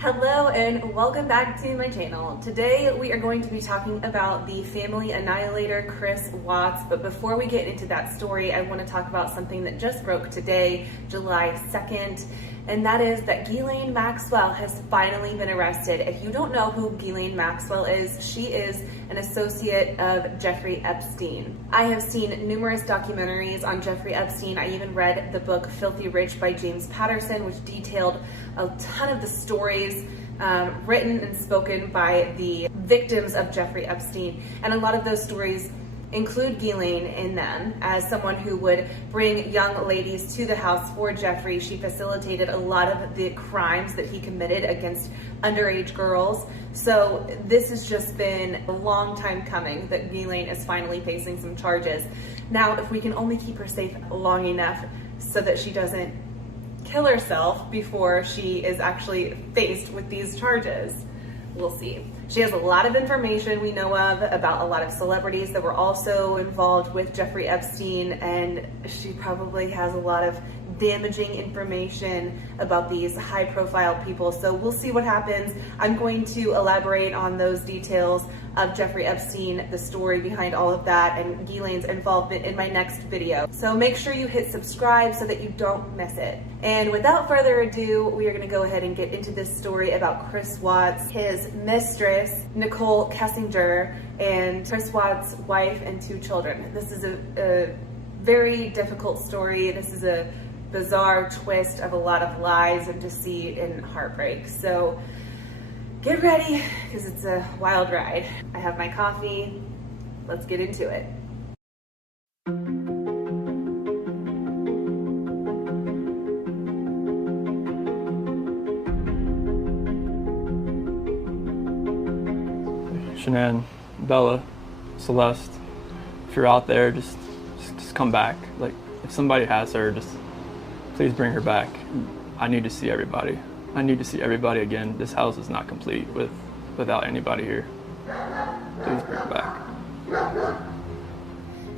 Hello and welcome back to my channel. Today we are going to be talking about the family annihilator Chris Watts, but before we get into that story, I want to talk about something that just broke today, July 2nd, and that is that Ghislaine Maxwell has finally been arrested. If you don't know who Ghislaine Maxwell is, she is an associate of Jeffrey Epstein. I have seen numerous documentaries on Jeffrey Epstein. I even read the book Filthy Rich by James Patterson, which detailed a ton of the stories written and spoken by the victims of Jeffrey Epstein. And a lot of those stories include Ghislaine in them as someone who would bring young ladies to the house for Jeffrey. She facilitated a lot of the crimes that he committed against underage girls. So this has just been a long time coming that Ghislaine is finally facing some charges. Now, if we can only keep her safe long enough so that she doesn't kill herself before she is actually faced with these charges, we'll see. She has a lot of information we know of about a lot of celebrities that were also involved with Jeffrey Epstein, and she probably has a lot of damaging information about these high-profile people. So we'll see what happens. I'm going to elaborate on those details of Jeffrey Epstein, the story behind all of that, and Ghislaine's involvement in my next video. So make sure you hit subscribe so that you don't miss it. And without further ado, we are going to go ahead and get into this story about Chris Watts, his mistress, Nicole Kessinger, and Chris Watts' wife and 2 children. This is a very difficult story. This is a bizarre twist of a lot of lies and deceit and heartbreak. So get ready, because it's a wild ride. I have my coffee. Let's get into it. Shanann, Bella, Celeste, if you're out there, just come back. Like, if somebody has her, just please bring her back. I need to see everybody. I need to see everybody again. This house is not complete without anybody here. Please bring her back.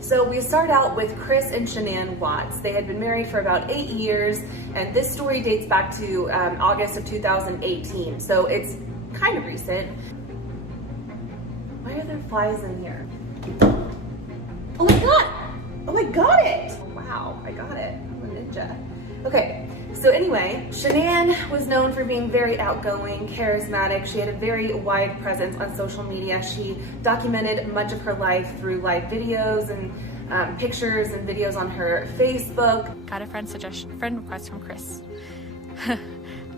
So we start out with Chris and Shanann Watts. They had been married for about 8 years, and this story dates back to August of 2018. So it's kind of recent. Why are there flies in here? Oh my God! Oh, I got it! Oh, wow, I got it. I'm a ninja. Okay, so anyway, Shanann was known for being very outgoing, charismatic. She had a very wide presence on social media. She documented much of her life through live videos and pictures and videos on her Facebook. Got a friend request from Chris.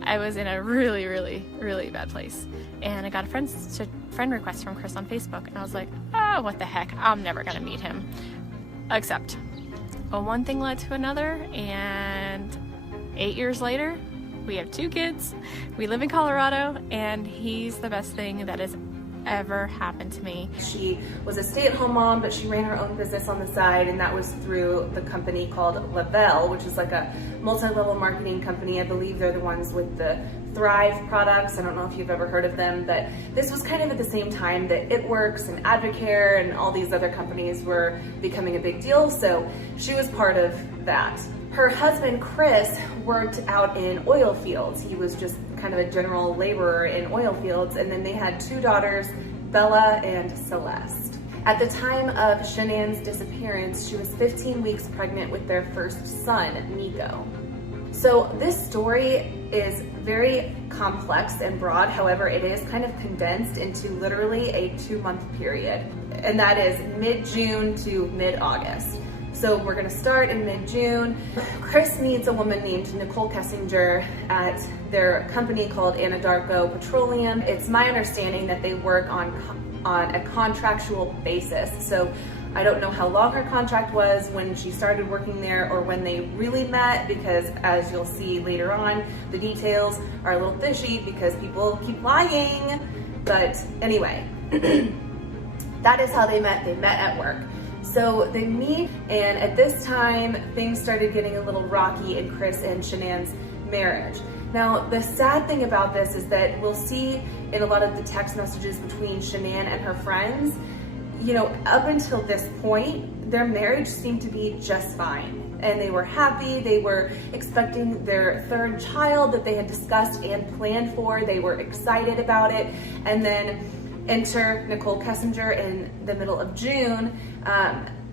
I was in a really bad place, and I got a friend request from Chris on Facebook, and I was like, oh, what the heck, I'm never gonna meet him. Except, well, one thing led to another, and 8 years later, we have 2 kids, we live in Colorado, and he's the best thing that has ever happened to me. She was a stay-at-home mom, but she ran her own business on the side, and that was through the company called Lavelle, which is like a multi-level marketing company. I believe they're the ones with the Thrive products. I don't know if you've ever heard of them, but this was kind of at the same time that It Works and Advocare and all these other companies were becoming a big deal, so she was part of that. Her husband, Chris, worked out in oil fields. He was just kind of a general laborer in oil fields, and then they had 2 daughters, Bella and Celeste. At the time of Shanann's disappearance, she was 15 weeks pregnant with their first son, Nico. So this story is very complex and broad. However, it is kind of condensed into literally a 2-month period, and that is mid-June to mid-August. So we're gonna start in mid-June. Chris meets a woman named Nicole Kessinger at their company called Anadarko Petroleum. It's my understanding that they work on a contractual basis. So I don't know how long her contract was when she started working there or when they really met, because as you'll see later on, the details are a little fishy because people keep lying. But anyway, that is how they met. They met at work. So they meet, and at this time, things started getting a little rocky in Chris and Shanann's marriage. Now, the sad thing about this is that we'll see in a lot of the text messages between Shanann and her friends, you know, up until this point, their marriage seemed to be just fine. and they were happy. They were expecting their third child that they had discussed and planned for. They were excited about it. And then enter Nicole Kessinger in the middle of June.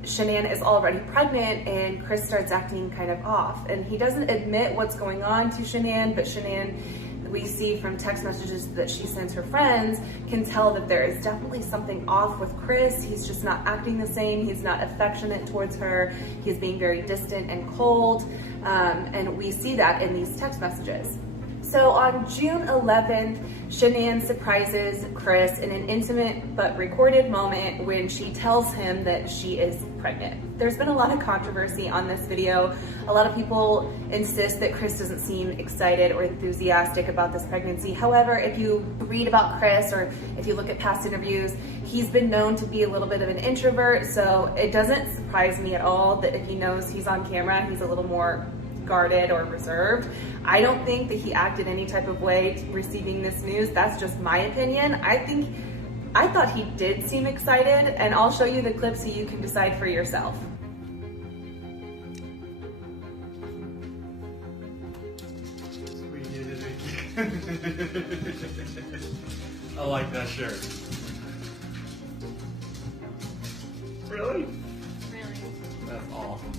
Shanann is already pregnant and Chris starts acting kind of off. And he doesn't admit what's going on to Shanann, but Shanann, we see from text messages that she sends her friends, can tell that there is definitely something off with Chris. He's just not acting the same. He's not affectionate towards her. He's being very distant and cold. And we see that in these text messages. So on June 11th, Shanann surprises Chris in an intimate but recorded moment when she tells him that she is pregnant. There's been a lot of controversy on this video. A lot of people insist that Chris doesn't seem excited or enthusiastic about this pregnancy. However, if you read about Chris or if you look at past interviews, he's been known to be a little bit of an introvert, so it doesn't surprise me at all that if he knows he's on camera, he's a little more guarded or reserved. I don't think that he acted any type of way receiving this news. That's just my opinion. I thought he did seem excited, and I'll show you the clip so you can decide for yourself. We did it again. I like that shirt. Really? Really? That's awesome.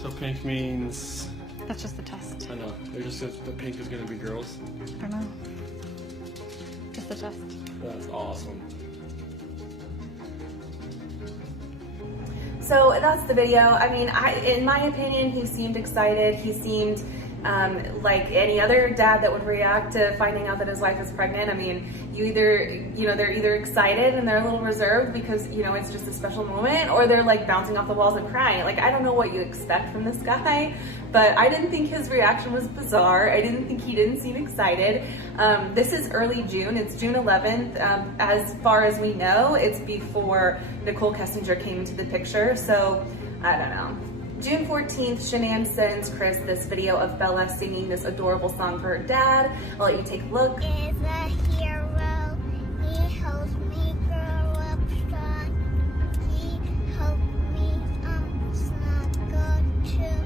So pink means... That's just the test. I know. It just says the pink is going to be girls. I don't know. Just the test. That's awesome. So that's the video. I mean, in my opinion, he seemed excited. He seemed like any other dad that would react to finding out that his wife is pregnant. I mean, they're either excited and they're a little reserved because, it's just a special moment, or they're like bouncing off the walls and crying. Like, I don't know what you expect from this guy, but I didn't think his reaction was bizarre. I didn't think he didn't seem excited. This is early June. It's June 11th. As far as we know, it's before Nicole Kessinger came into the picture. So I don't know. June 14th, Shanann sends Chris this video of Bella singing this adorable song for her dad. I'll let you take a look. Is a hero. He helps me grow up strong. He helped me snuggle too.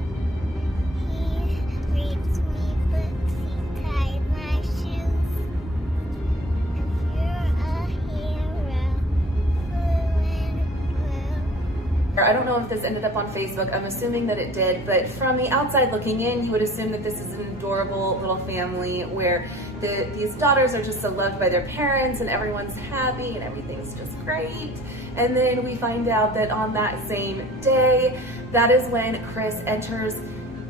He reads me books. He ties my shoes. You're a hero. Blue and blue. I don't know if this ended up on Facebook. I'm assuming that it did, but from the outside looking in, you would assume that this is an adorable little family where these daughters are just so loved by their parents and everyone's happy and everything's just great. And then we find out that on that same day, that is when Chris enters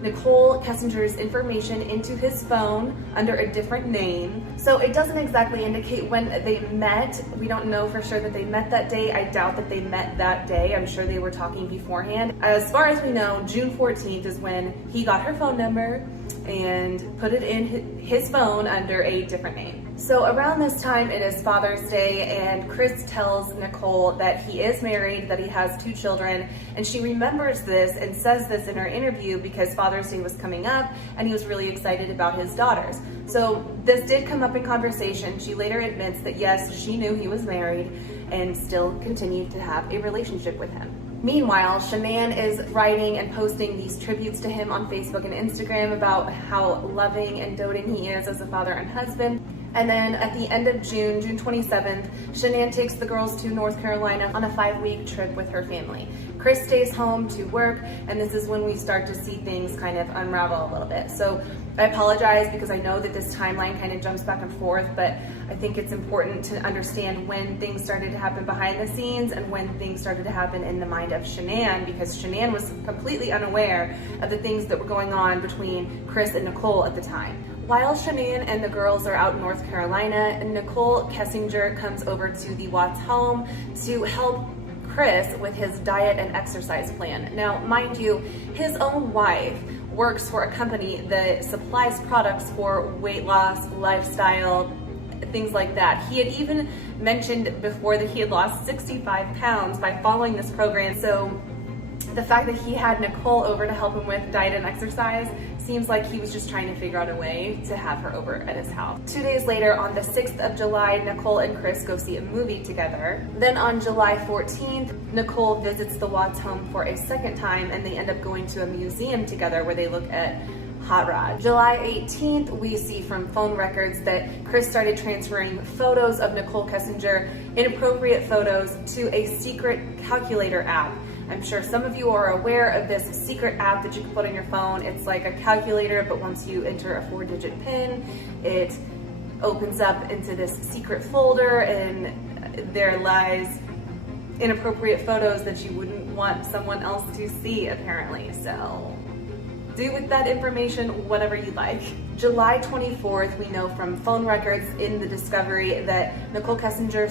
Nicole Kessinger's information into his phone under a different name. So it doesn't exactly indicate when they met. We don't know for sure that they met that day. I doubt that they met that day. I'm sure they were talking beforehand. As far as we know, June 14th is when he got her phone number and put it in his phone under a different name. So around this time, it is Father's Day, and Chris tells Nicole that he is married, that he has 2 children, and she remembers this and says this in her interview because Father's Day was coming up and he was really excited about his daughters. So this did come up in conversation. She later admits that yes, she knew he was married and still continued to have a relationship with him. Meanwhile, Shanann is writing and posting these tributes to him on Facebook and Instagram about how loving and doting he is as a father and husband. And then at the end of June, June 27th, Shanann takes the girls to North Carolina on a 5-week trip with her family. Chris stays home to work, and this is when we start to see things kind of unravel a little bit. So I apologize because I know that this timeline kind of jumps back and forth, but I think it's important to understand when things started to happen behind the scenes and when things started to happen in the mind of Shanann, because Shanann was completely unaware of the things that were going on between Chris and Nicole at the time. While Shanann and the girls are out in North Carolina, Nicole Kessinger comes over to the Watts home to help Chris with his diet and exercise plan. Now, mind you, his own wife works for a company that supplies products for weight loss, lifestyle, things like that. He had even mentioned before that he had lost 65 pounds by following this program. So the fact that he had Nicole over to help him with diet and exercise seems like he was just trying to figure out a way to have her over at his house. 2 days later, on the 6th of July, Nicole and Chris go see a movie together. Then on July 14th, Nicole visits the Watts home for a second time, and they end up going to a museum together where they look at hot rod. July 18th, we see from phone records that Chris started transferring photos of Nicole Kessinger, inappropriate photos, to a secret calculator app. I'm sure some of you are aware of this secret app that you can put on your phone. It's like a calculator, but once you enter a 4-digit PIN, it opens up into this secret folder, and there lies inappropriate photos that you wouldn't want someone else to see, apparently. So do with that information whatever you like. July 24th, we know from phone records in the discovery that Nicole Kessinger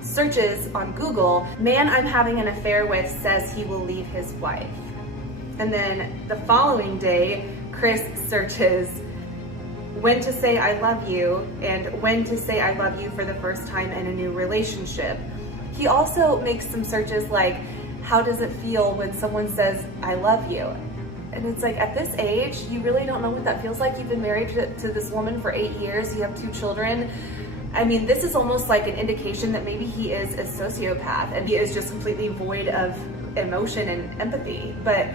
searches on Google, "Man I'm having an affair with says he will leave his wife." And then the following day, Chris searches "when to say I love you" and "when to say I love you for the first time in a new relationship." He also makes some searches like, "How does it feel when someone says I love you?" And it's like, at this age, you really don't know what that feels like. You've been married to this woman for 8 years, you have 2 children. I mean, this is almost like an indication that maybe he is a sociopath and he is just completely void of emotion and empathy. But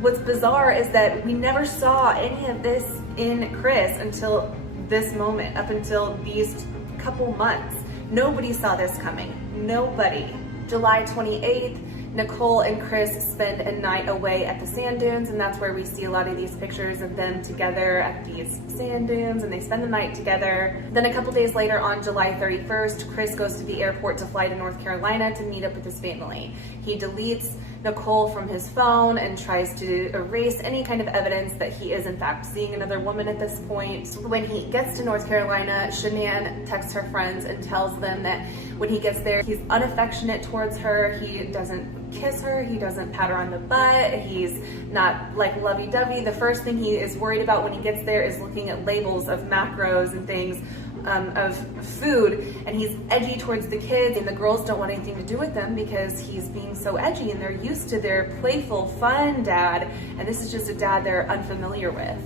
what's bizarre is that we never saw any of this in Chris until this moment, up until these couple months. Nobody saw this coming. Nobody. July 28th, Nicole and Chris spend a night away at the sand dunes, and that's where we see a lot of these pictures of them together at these sand dunes, and they spend the night together. Then a couple days later, on July 31st, Chris goes to the airport to fly to North Carolina to meet up with his family. He deletes Nicole from his phone and tries to erase any kind of evidence that he is in fact seeing another woman at this point. When he gets to North Carolina, Shanann texts her friends and tells them that when he gets there, he's unaffectionate towards her. He doesn't kiss her, he doesn't pat her on the butt, he's not like lovey-dovey. The first thing he is worried about when he gets there is looking at labels of macros and things of food, and he's edgy towards the kids, and the girls don't want anything to do with them because he's being so edgy, and they're used to their playful, fun dad, and this is just a dad they're unfamiliar with.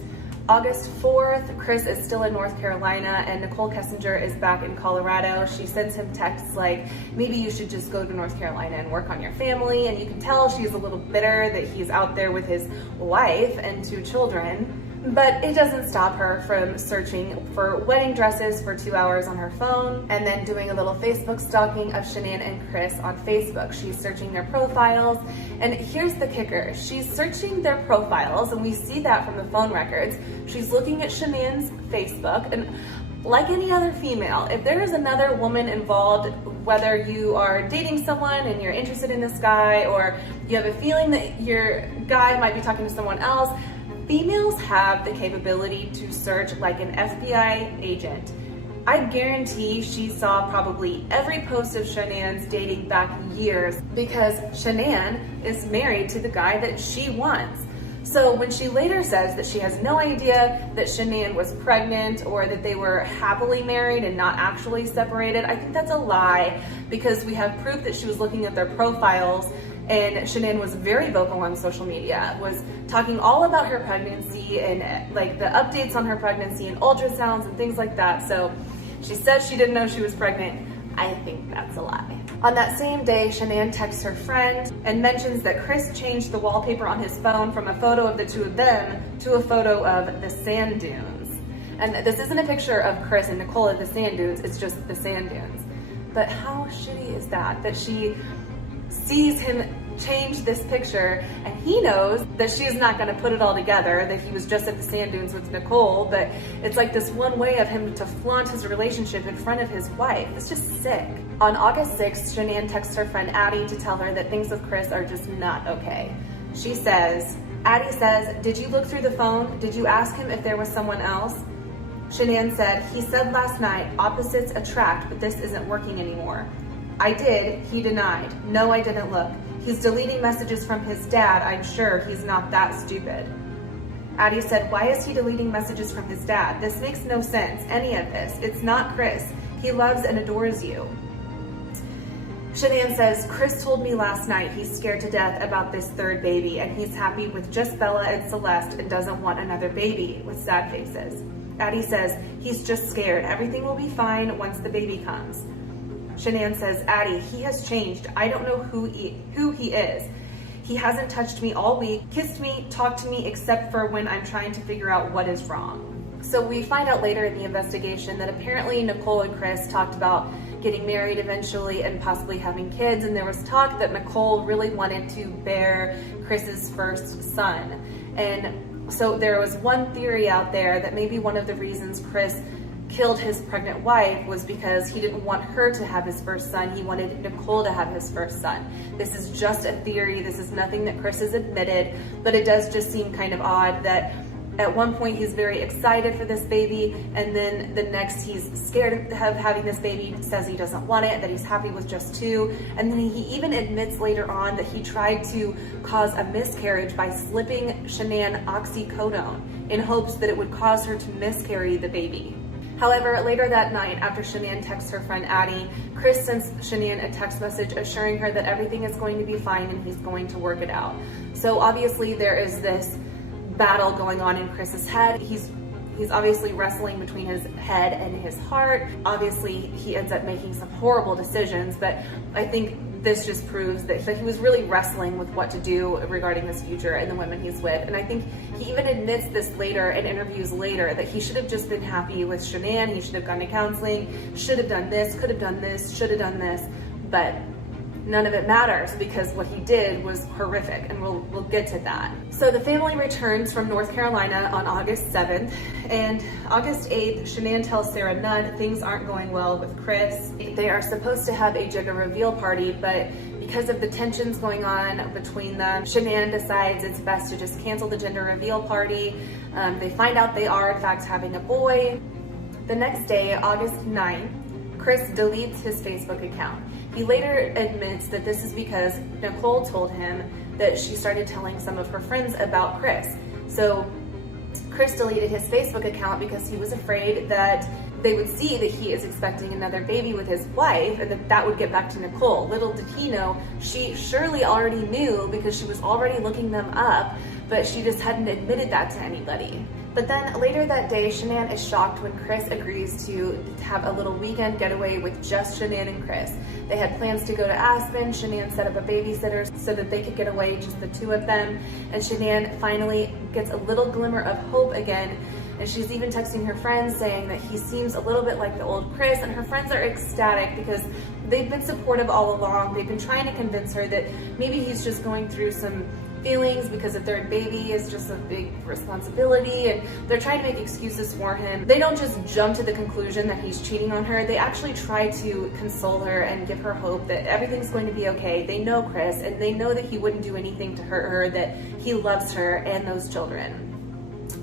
August 4th, Chris is still in North Carolina and Nicole Kessinger is back in Colorado. She sends him texts like, "Maybe you should just go to North Carolina and work on your family," and you can tell she's a little bitter that he's out there with his wife and 2 children. But it doesn't stop her from searching for wedding dresses for 2 hours on her phone and then doing a little Facebook stalking of Shanann and Chris on Facebook. She's searching their profiles, and here's the kicker. She's searching their profiles, and we see that from the phone records. She's looking at Shanann's Facebook, and like any other female, if there is another woman involved, whether you are dating someone and you're interested in this guy, or you have a feeling that your guy might be talking to someone else, females have the capability to search like an FBI agent. I guarantee she saw probably every post of Shanann's dating back years, because Shanann is married to the guy that she wants. So when she later says that she has no idea that Shanann was pregnant or that they were happily married and not actually separated, I think that's a lie, because we have proof that she was looking at their profiles, and Shanann was very vocal on social media, was talking all about her pregnancy and like the updates on her pregnancy and ultrasounds and things like that. So she says she didn't know she was pregnant. I think that's a lie. On that same day, Shanann texts her friend and mentions that Chris changed the wallpaper on his phone from a photo of the 2 of them to a photo of the sand dunes. And this isn't a picture of Chris and Nicole at the sand dunes, it's just the sand dunes. But how shitty is that she sees him change this picture, and he knows that she's not going to put it all together, that he was just at the sand dunes with Nicole, but it's like this one way of him to flaunt his relationship in front of his wife. It's just sick. On August 6th, Shanann texts her friend Addie to tell her that things with Chris are just not okay. She says, Addie says, "Did you look through the phone? Did you ask him if there was someone else?" Shanann said, "He said last night, opposites attract, but this isn't working anymore." "I did," he denied. "No, I didn't look. He's deleting messages from his dad. I'm sure he's not that stupid." Addie said, "Why is he deleting messages from his dad? This makes no sense, any of this. It's not Chris. He loves and adores you." Shanann says, Chris told me last night he's scared to death about this third baby and he's happy with just Bella and Celeste and doesn't want another baby, with sad faces. Addie says, he's just scared. Everything will be fine once the baby comes. Shanann says, Addie, he has changed. I don't know who he is. He hasn't touched me all week, kissed me, talked to me, except for when I'm trying to figure out what is wrong. So we find out later in the investigation that apparently Nicole and Chris talked about getting married eventually and possibly having kids, and there was talk that Nicole really wanted to bear Chris's first son. And so there was one theory out there that maybe one of the reasons Chris killed his pregnant wife was because he didn't want her to have his first son. He wanted Nicole to have his first son. This is just a theory. This is nothing that Chris has admitted, but it does just seem kind of odd that at one point he's very excited for this baby, and then the next he's scared of having this baby, says he doesn't want it, that he's happy with just two, and then he even admits later on that he tried to cause a miscarriage by slipping Shanann oxycodone in hopes that it would cause her to miscarry the baby. However, later that night, after Shanann texts her friend Addie, Chris sends Shanann a text message assuring her that everything is going to be fine and he's going to work it out. So obviously there is this battle going on in Chris's head. He's obviously wrestling between his head and his heart. Obviously he ends up making some horrible decisions, but I think this just proves that he was really wrestling with what to do regarding his future and the women he's with. And I think he even admits this later in interviews later, that he should have just been happy with Shanann. He should have gone to counseling, should have done this, could have done this, should have done this, but none of it matters because what he did was horrific, and we'll get to that. So the family returns from North Carolina on August 7th, and August 8th, Shanann tells Sarah Nudd things aren't going well with Chris. They are supposed to have a gender reveal party, but because of the tensions going on between them, Shanann decides it's best to just cancel the gender reveal party. They find out they are in fact having a boy. The next day, August 9th, Chris deletes his Facebook account. He later admits that this is because Nicole told him that she started telling some of her friends about Chris. So Chris deleted his Facebook account because he was afraid that they would see that he is expecting another baby with his wife and that would get back to Nicole. Little did he know, she surely already knew because she was already looking them up, but she just hadn't admitted that to anybody. But then later that day, Shanann is shocked when Chris agrees to have a little weekend getaway with just Shanann and Chris. They had plans to go to Aspen. Shanann set up a babysitter so that they could get away, just the two of them. And Shanann finally gets a little glimmer of hope again. And she's even texting her friends saying that he seems a little bit like the old Chris, and her friends are ecstatic because they've been supportive all along. They've been trying to convince her that maybe he's just going through some feelings because a third baby is just a big responsibility, and they're trying to make excuses for him. They don't just jump to the conclusion that he's cheating on her. They actually try to console her and give her hope that everything's going to be okay. They know Chris, and they know that he wouldn't do anything to hurt her, that he loves her and those children.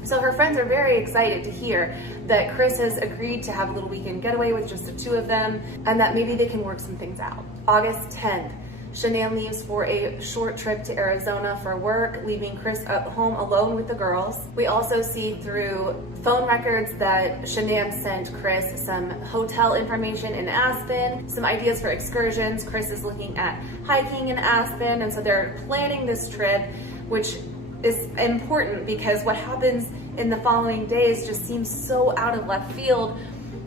So her friends are very excited to hear that Chris has agreed to have a little weekend getaway with just the two of them, and that maybe they can work some things out. August 10th, Shanann leaves for a short trip to Arizona for work, leaving Chris at home alone with the girls. We also see through phone records that Shanann sent Chris some hotel information in Aspen, some ideas for excursions. Chris is looking at hiking in Aspen, and so they're planning this trip, which is important because what happens in the following days just seems so out of left field,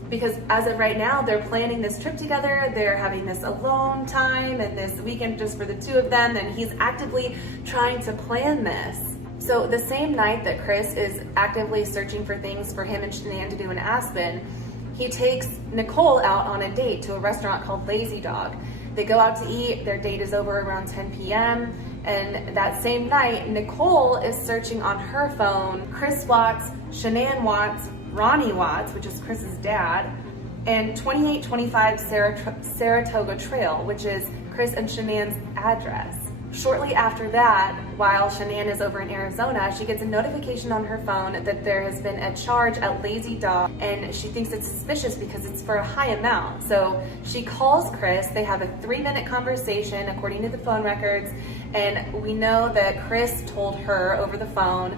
because as of right now, they're planning this trip together, they're having this alone time and this weekend just for the two of them, and he's actively trying to plan this. So the same night that Chris is actively searching for things for him and Shanann to do in Aspen, he takes Nicole out on a date to a restaurant called Lazy Dog. They go out to eat, their date is over around 10 p.m., and that same night, Nicole is searching on her phone Chris Watts, Shanann Watts, Ronnie Watts, which is Chris's dad, and 2825 Saratoga Trail, which is Chris and Shanann's address. Shortly after that, while Shanann is over in Arizona, she gets a notification on her phone that there has been a charge at Lazy Dog, and she thinks it's suspicious because it's for a high amount. So she calls Chris. They have a 3-minute conversation according to the phone records, and we know that Chris told her over the phone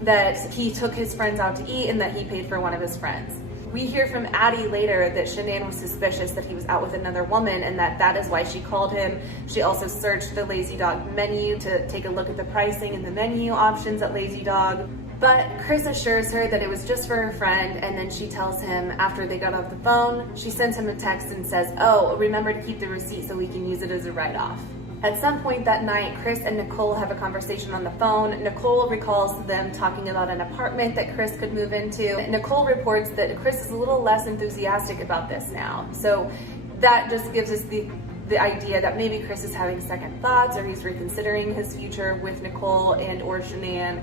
that he took his friends out to eat and that he paid for one of his friends. We hear from Addie later that Shanann was suspicious that he was out with another woman and that is why she called him. She also searched the Lazy Dog menu to take a look at the pricing and the menu options at Lazy Dog. But Chris assures her that it was just for her friend, and then she tells him after they got off the phone, she sends him a text and says, "Oh, remember to keep the receipt so we can use it as a write-off." At some point that night, Chris and Nicole have a conversation on the phone. Nicole recalls them talking about an apartment that Chris could move into. Nicole reports that Chris is a little less enthusiastic about this now. So that just gives us the idea that maybe Chris is having second thoughts, or he's reconsidering his future with Nicole and or Shanann.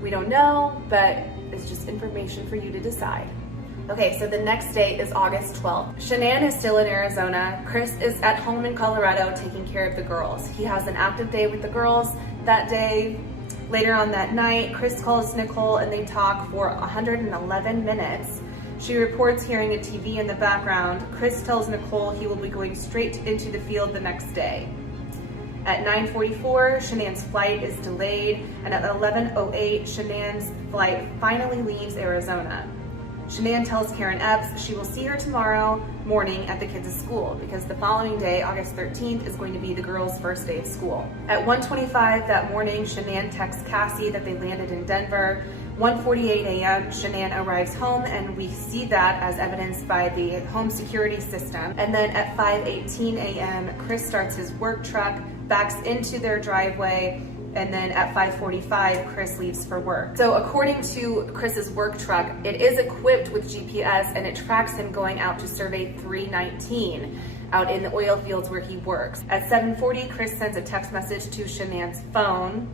We don't know, but it's just information for you to decide. Okay, so the next day is August 12th. Shanann is still in Arizona. Chris is at home in Colorado taking care of the girls. He has an active day with the girls that day. Later on that night, Chris calls Nicole and they talk for 111 minutes. She reports hearing a TV in the background. Chris tells Nicole he will be going straight into the field the next day. At 9:44, Shanann's flight is delayed, and at 11:08, Shanann's flight finally leaves Arizona. Shanann tells Karen Epps she will see her tomorrow morning at the kids' school because the following day, August 13th, is going to be the girls' first day of school. At 1:25 that morning, Shanann texts Cassie that they landed in Denver. 1:48 a.m., Shanann arrives home, and we see that as evidenced by the home security system. And then at 5:18 a.m., Chris starts his work truck, backs into their driveway, and then at 5:45, Chris leaves for work. So according to Chris's work truck, it is equipped with GPS and it tracks him going out to survey 319 out in the oil fields where he works. At 7:40, Chris sends a text message to Shanann's phone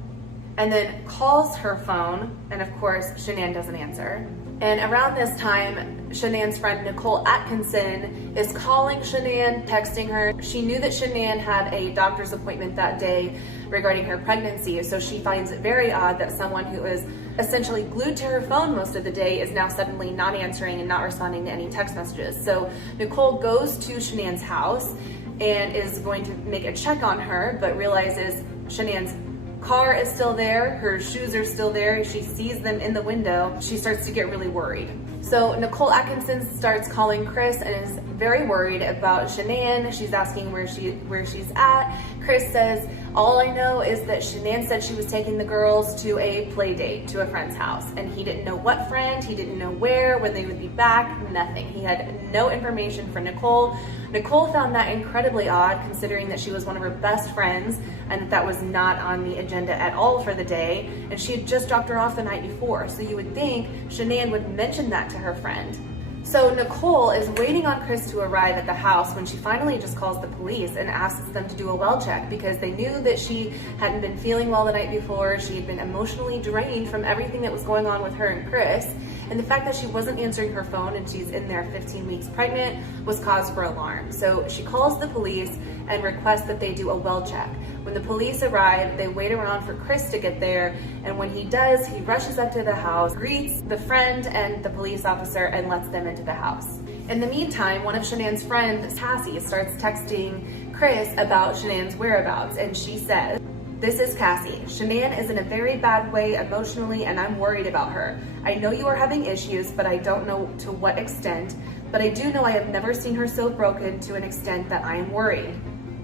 and then calls her phone, and of course, Shanann doesn't answer. And around this time, Shanann's friend Nicole Atkinson is calling Shanann, texting her. She knew that Shanann had a doctor's appointment that day regarding her pregnancy, so she finds it very odd that someone who is essentially glued to her phone most of the day is now suddenly not answering and not responding to any text messages. So Nicole goes to Shanann's house and is going to make a check on her, but realizes Shanann's car is still there, her shoes are still there, she sees them in the window. She starts to get really worried. So Nicole Atkinson starts calling Chris and is very worried about Shanann. She's asking where she's at. Chris says, "All I know is that Shanann said she was taking the girls to a play date to a friend's house, and he didn't know what friend, he didn't know where, when they would be back, nothing." He had no information for Nicole. Nicole found that incredibly odd, considering that she was one of her best friends and that was not on the agenda at all for the day, and she had just dropped her off the night before. So you would think Shanann would mention that to her friend. So Nicole is waiting on Chris to arrive at the house when she finally just calls the police and asks them to do a well check because they knew that she hadn't been feeling well the night before. She had been emotionally drained from everything that was going on with her and Chris. And the fact that she wasn't answering her phone and she's in there 15 weeks pregnant was cause for alarm. So she calls the police and requests that they do a well check. When the police arrive, they wait around for Chris to get there, and when he does, he rushes up to the house, greets the friend and the police officer, and lets them into the house. In the meantime, one of Shanann's friends, Cassie, starts texting Chris about Shanann's whereabouts, and she says, "This is Cassie. Shanann is in a very bad way emotionally, and I'm worried about her. I know you are having issues, but I don't know to what extent, but I do know I have never seen her so broken to an extent that I am worried."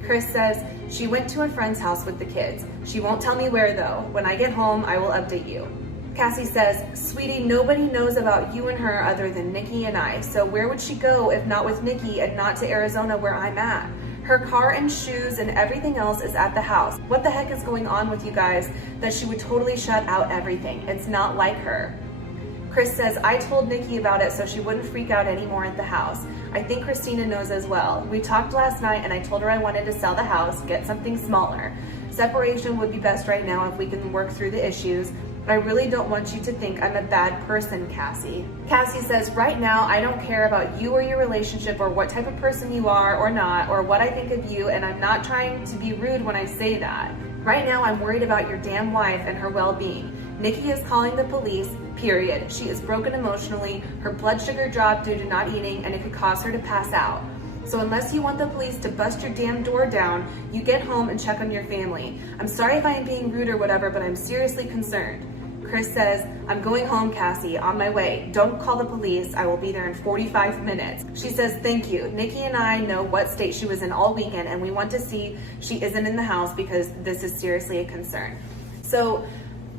Chris says, "She went to a friend's house with the kids. She won't tell me where though. When I get home, I will update you." Cassie says, "Sweetie, nobody knows about you and her other than Nikki and I, so where would she go if not with Nikki and not to Arizona where I'm at? Her car and shoes and everything else is at the house. What the heck is going on with you guys that she would totally shut out everything? It's not like her." Chris says, "I told Nikki about it so she wouldn't freak out anymore at the house. I think Christina knows as well. We talked last night and I told her I wanted to sell the house, get something smaller. Separation would be best right now if we can work through the issues. I really don't want you to think I'm a bad person, Cassie." Cassie says, "Right now, I don't care about you or your relationship or what type of person you are or not, or what I think of you, and I'm not trying to be rude when I say that. Right now, I'm worried about your damn wife and her well-being. Nikki is calling the police, period. She is broken emotionally, her blood sugar dropped due to not eating, and it could cause her to pass out. So unless you want the police to bust your damn door down, you get home and check on your family. I'm sorry if I am being rude or whatever, but I'm seriously concerned." Chris says, "I'm going home, Cassie, on my way. Don't call the police. I will be there in 45 minutes. She says, "Thank you. Nikki and I know what state she was in all weekend, and we want to see she isn't in the house because this is seriously a concern." So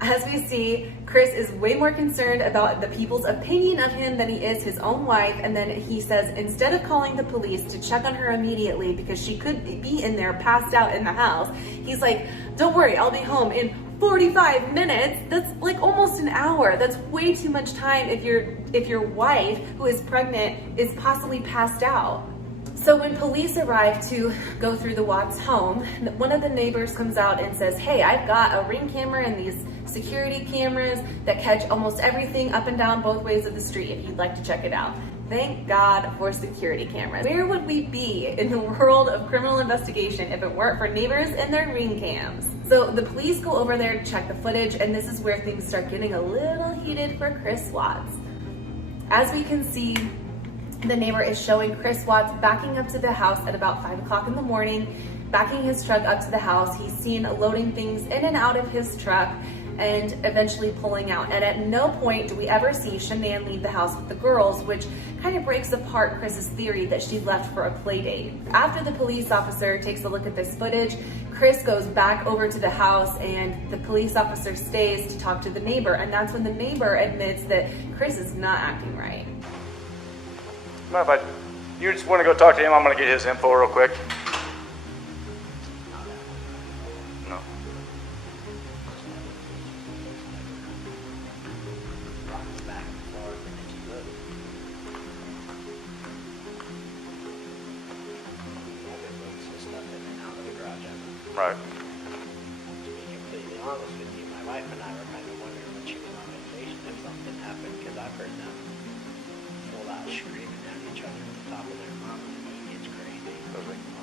as we see, Chris is way more concerned about the people's opinion of him than he is his own wife. And then he says, instead of calling the police to check on her immediately because she could be in there passed out in the house, he's like, "Don't worry, I'll be home in 45 minutes. That's like almost an hour. That's way too much time if your wife, who is pregnant, is possibly passed out." So when police arrive to go through the Watts home, one of the neighbors comes out and says, "Hey, I've got a Ring camera and these security cameras that catch almost everything up and down both ways of the street if you'd like to check it out." Thank God for security cameras. Where would we be in the world of criminal investigation if it weren't for neighbors and their Ring cams? So the police go over there to check the footage, and this is where things start getting a little heated for Chris Watts. As we can see, the neighbor is showing Chris Watts backing up to the house at about 5 o'clock in the morning, backing his truck up to the house. He's seen loading things in and out of his truck and eventually pulling out. And at no point do we ever see Shanann leave the house with the girls, which kind of breaks apart Chris's theory that she left for a play date. After the police officer takes a look at this footage, Chris goes back over to the house and the police officer stays to talk to the neighbor. And that's when the neighbor admits that Chris is not acting right. You just want to go talk to him? I'm going to get his info real quick. No. Right. To be completely honest with you, my wife and I were kind of wondering when she was on vacation if something happened, because I've heard them full out screaming at each other at the top of their lungs. It's crazy.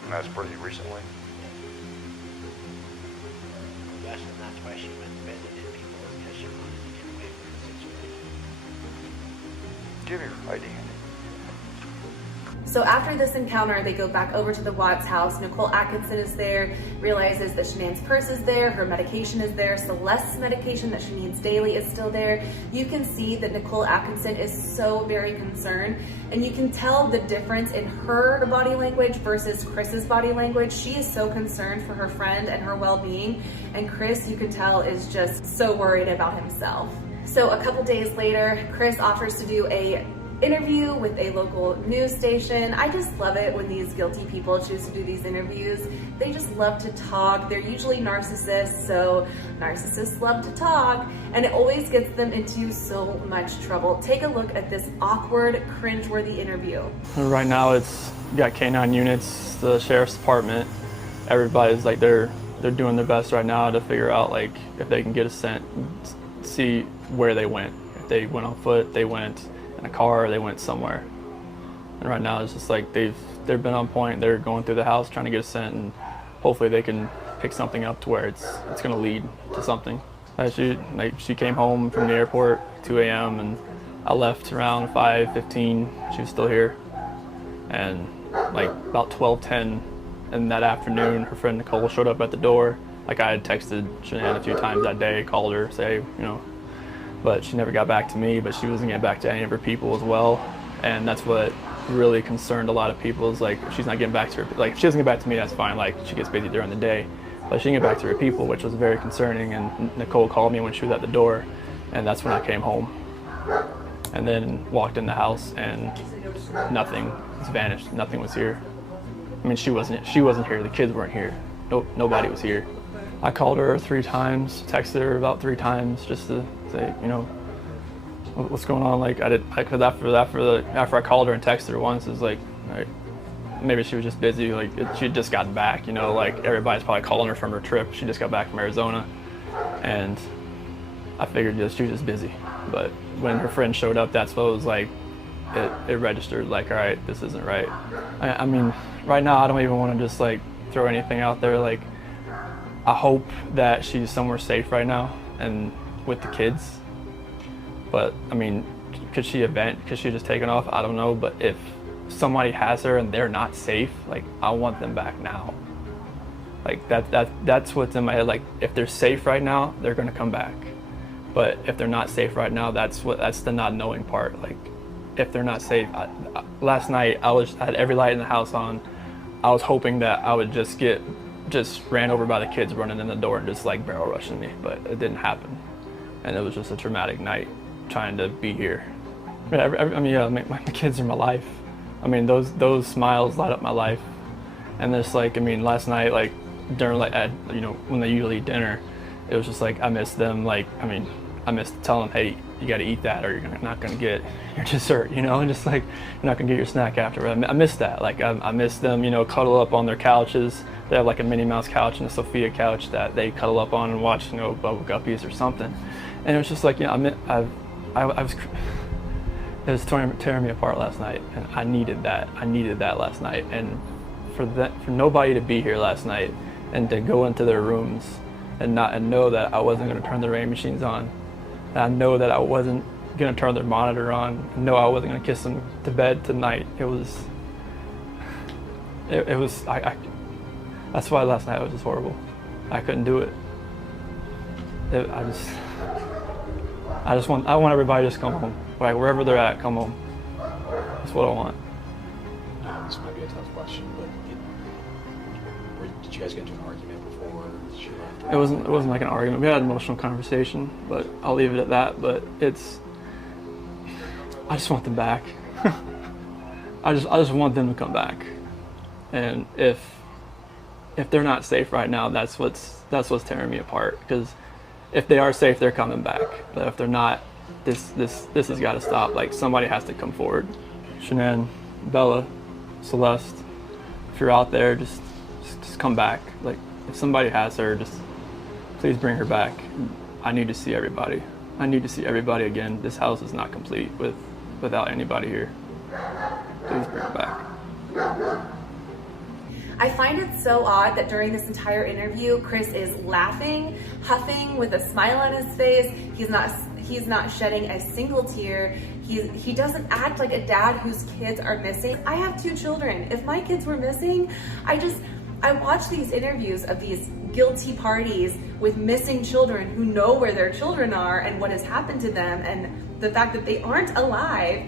And that's pretty recently. I'm guessing that's why she went and visited people, is because she wanted to get away from the situation. Give me your ID. So after this encounter, they go back over to the Watts house. Nicole Atkinson is there, realizes that Shanann's purse is there, her medication is there, Celeste's medication that she needs daily is still there. You can see that Nicole Atkinson is so very concerned, and you can tell the difference in her body language versus Chris's body language. She is so concerned for her friend and her well-being, and Chris, you can tell, is just so worried about himself. So a couple days later, Chris offers to do a interview with a local news station. I just love it when these guilty people choose to do these interviews. They just love to talk. They're usually narcissists, so narcissists love to talk, and it always gets them into so much trouble. Take a look at this awkward, cringeworthy interview. Right now it's you got K9 units, the sheriff's department. Everybody's like they're doing their best right now to figure out like if they can get a scent, see where they went. If they went on foot, they went in a car, or they went somewhere. And right now it's just like they've been on point. They're going through the house trying to get a scent, and hopefully they can pick something up to where it's going to lead to something. She came home from the airport 2 a.m. and I left around 5:15. She was still here, and like about 12:10 in that afternoon, her friend Nicole showed up at the door. Like I had texted Shanann a few times that day, called her, say, but she never got back to me, but she wasn't getting back to any of her people as well. And that's what really concerned a lot of people, is like, she's not getting back to her, like if she doesn't get back to me, that's fine, like she gets busy during the day, but she didn't get back to her people, which was very concerning. And Nicole called me when she was at the door, and that's when I came home. And then walked in the house and nothing was vanished, nothing was here. I mean, she wasn't here, the kids weren't here, nobody was here. I called her 3 times, texted her about 3 times just to say, what's going on? Like because after I called her and texted her once, it's like, right, maybe she was just busy. Like she just got back, like everybody's probably calling her from her trip. She just got back from Arizona, and I figured she was just busy. But when her friend showed up, that's what it was like. It registered like, all right, this isn't right. I mean, right now I don't even want to just like throw anything out there. Like I hope that she's somewhere safe right now and with the kids. But I mean, could she just taken off? I don't know. But if somebody has her and they're not safe, like I want them back now. Like that's what's in my head. Like if they're safe right now, they're gonna come back. But if they're not safe right now, that's the not knowing part. Like, if they're not safe, last night I had every light in the house on. I was hoping that I would just ran over by the kids running in the door and just like barrel rushing me, but it didn't happen. And it was just a traumatic night trying to be here. My kids are my life. I mean, those smiles light up my life. And just like, I mean, last night, like during when they usually eat dinner, it was just like I missed them. Like, I mean, I missed telling them, hey, you got to eat that or you're not going to get your dessert, and just like you're not going to get your snack after. I missed that. Like I missed them, cuddle up on their couches. They have like a Minnie Mouse couch and a Sophia couch that they cuddle up on and watch, Bubble Guppies or something. And it was just like, it was tearing me apart last night, and I needed that. I needed that last night, and for nobody to be here last night and to go into their rooms and know that I wasn't going to turn the rain machines on. I know that I wasn't going to turn their monitor on. I know I wasn't going to kiss them to bed tonight. That's why last night was just horrible. I couldn't do it. I want everybody to just come home. Like, wherever they're at, come home. That's what I want. This might be a tough question, but did you guys get into an argument before she left? It wasn't like an argument. We had an emotional conversation, but I'll leave it at that. But I just want them back. I just want them to come back. And if they're not safe right now, that's what's tearing me apart. Because if they are safe, they're coming back. But if they're not, this has got to stop. Like, somebody has to come forward. Shanann, Bella, Celeste, if you're out there, just come back. Like, if somebody has her, just please bring her back. I need to see everybody. I need to see everybody again. This house is not complete without anybody here. Please bring her back. I find it so odd that during this entire interview, Chris is laughing, huffing with a smile on his face. He's not shedding a single tear. He doesn't act like a dad whose kids are missing. I have 2 children. If my kids were missing, I watch these interviews of these guilty parties with missing children who know where their children are and what has happened to them and the fact that they aren't alive.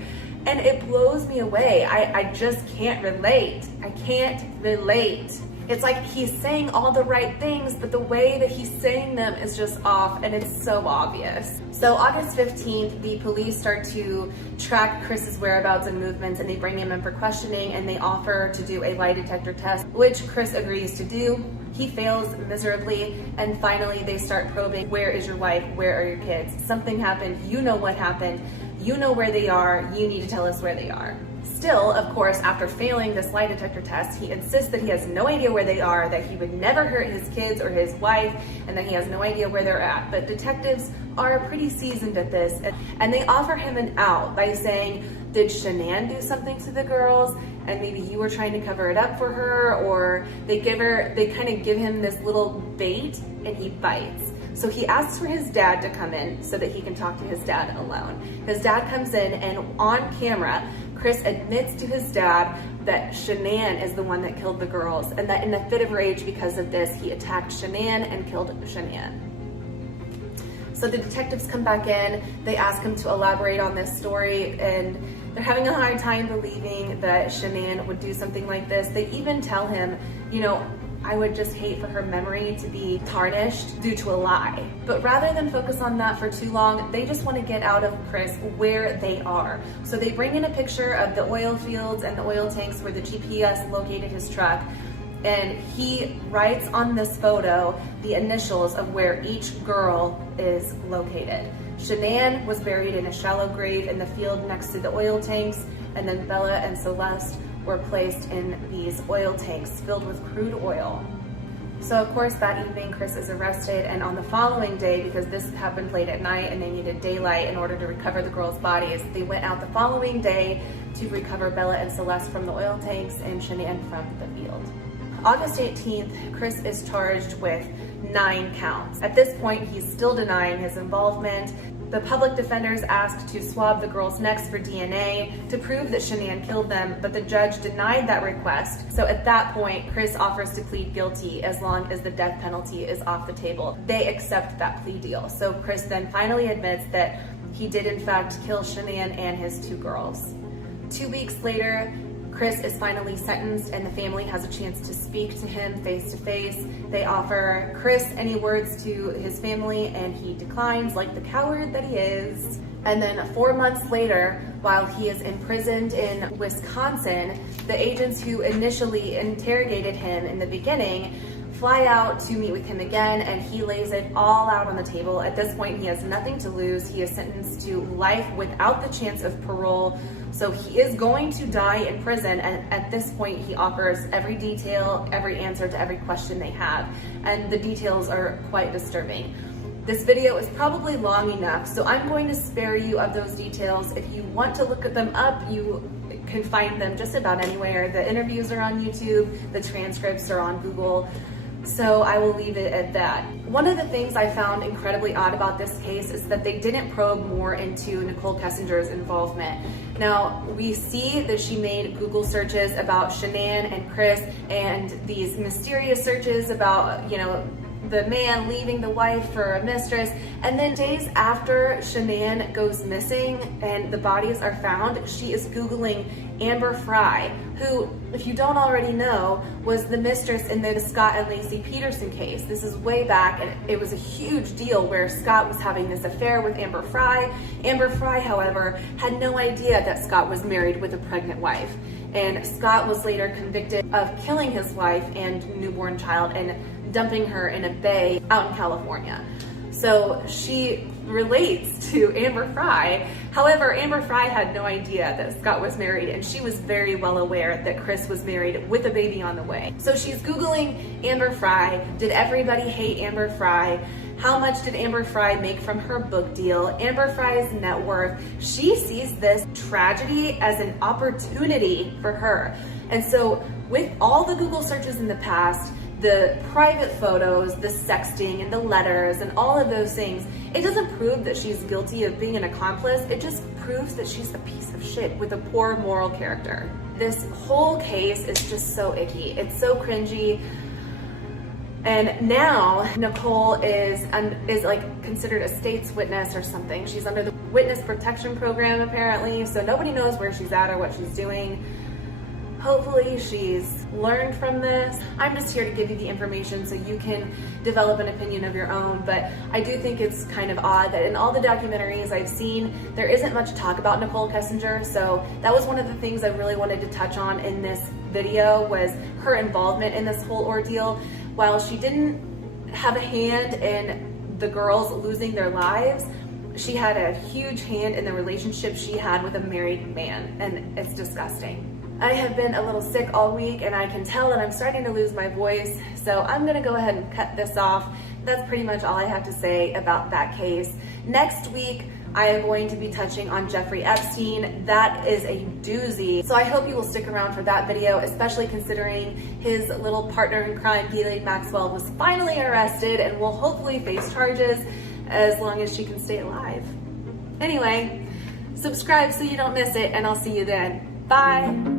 And it blows me away. I just can't relate. I can't relate. It's like he's saying all the right things, but the way that he's saying them is just off, and it's so obvious. So August 15th, the police start to track Chris's whereabouts and movements, and they bring him in for questioning, and they offer to do a lie detector test, which Chris agrees to do. He fails miserably, and finally they start probing. Where is your wife? Where are your kids? Something happened. You know what happened. You know where they are. You need to tell us where they are. Still, of course, after failing this lie detector test, he insists that he has no idea where they are, that he would never hurt his kids or his wife, and that he has no idea where they're at. But detectives are pretty seasoned at this, and they offer him an out by saying, did Shanann do something to the girls? And maybe you were trying to cover it up for her, or they kind of give him this little bait, and he bites. So he asks for his dad to come in so that he can talk to his dad alone. His dad comes in, and on camera, Chris admits to his dad that Shanann is the one that killed the girls, and that in a fit of rage because of this, he attacked Shanann and killed Shanann. So the detectives come back in, they ask him to elaborate on this story, and they're having a hard time believing that Shanann would do something like this. They even tell him, I would just hate for her memory to be tarnished due to a lie. But rather than focus on that for too long, they just want to get out of Chris where they are. So they bring in a picture of the oil fields and the oil tanks where the GPS located his truck. And he writes on this photo the initials of where each girl is located. Shanann was buried in a shallow grave in the field next to the oil tanks, and then Bella and Celeste were placed in these oil tanks filled with crude oil. So of course that evening Chris is arrested, and on the following day, because this happened late at night and they needed daylight in order to recover the girls' bodies, they went out the following day to recover Bella and Celeste from the oil tanks and Shanann from the field. August 18th, Chris is charged with 9 counts. At this point, he's still denying his involvement. The public defenders asked to swab the girls' necks for DNA to prove that Shanann killed them, but the judge denied that request. So at that point, Chris offers to plead guilty as long as the death penalty is off the table. They accept that plea deal. So Chris then finally admits that he did in fact kill Shanann and his 2 girls. 2 weeks later, Chris is finally sentenced and the family has a chance to speak to him face to face. They offer Chris any words to his family and he declines like the coward that he is. And then 4 months later, while he is imprisoned in Wisconsin, the agents who initially interrogated him in the beginning fly out to meet with him again, and he lays it all out on the table. At this point, he has nothing to lose. He is sentenced to life without the chance of parole. So he is going to die in prison, and at this point he offers every detail, every answer to every question they have, and the details are quite disturbing. This video is probably long enough, so I'm going to spare you of those details. If you want to look them up, you can find them just about anywhere. The interviews are on YouTube, the transcripts are on Google. So I will leave it at that. One of the things I found incredibly odd about this case is that they didn't probe more into Nicole Kessinger's involvement. Now, we see that she made Google searches about Shanann and Chris and these mysterious searches about, the man leaving the wife for a mistress, and then days after Shanann goes missing and the bodies are found, she is Googling Amber Fry, who, if you don't already know, was the mistress in the Scott and Lacey Peterson case. This is way back, and it was a huge deal where Scott was having this affair with Amber Fry. Amber Fry, however, had no idea that Scott was married with a pregnant wife. And Scott was later convicted of killing his wife and newborn child and dumping her in a bay out in California. So she relates to Amber Fry. However, Amber Fry had no idea that Scott was married, and she was very well aware that Chris was married with a baby on the way. So she's Googling Amber Fry. Did everybody hate Amber Fry? How much did Amber Fry make from her book deal? Amber Fry's net worth. She sees this tragedy as an opportunity for her. And so with all the Google searches in the past, the private photos, the sexting and the letters and all of those things, it doesn't prove that she's guilty of being an accomplice. It just proves that she's a piece of shit with a poor moral character. This whole case is just so icky. It's so cringy. And now Nicole is like considered a state's witness or something. She's under the witness protection program apparently, so nobody knows where she's at or what she's doing. Hopefully she's learned from this. I'm just here to give you the information so you can develop an opinion of your own, but I do think it's kind of odd that in all the documentaries I've seen, there isn't much talk about Nicole Kessinger, so that was one of the things I really wanted to touch on in this video, was her involvement in this whole ordeal. While she didn't have a hand in the girls losing their lives, she had a huge hand in the relationship she had with a married man, and it's disgusting. I have been a little sick all week, and I can tell that I'm starting to lose my voice, so I'm gonna go ahead and cut this off. That's pretty much all I have to say about that case. Next week, I am going to be touching on Jeffrey Epstein. That is a doozy. So I hope you will stick around for that video, especially considering his little partner in crime, Ghislaine Maxwell, was finally arrested and will hopefully face charges as long as she can stay alive. Anyway, subscribe so you don't miss it, and I'll see you then. Bye.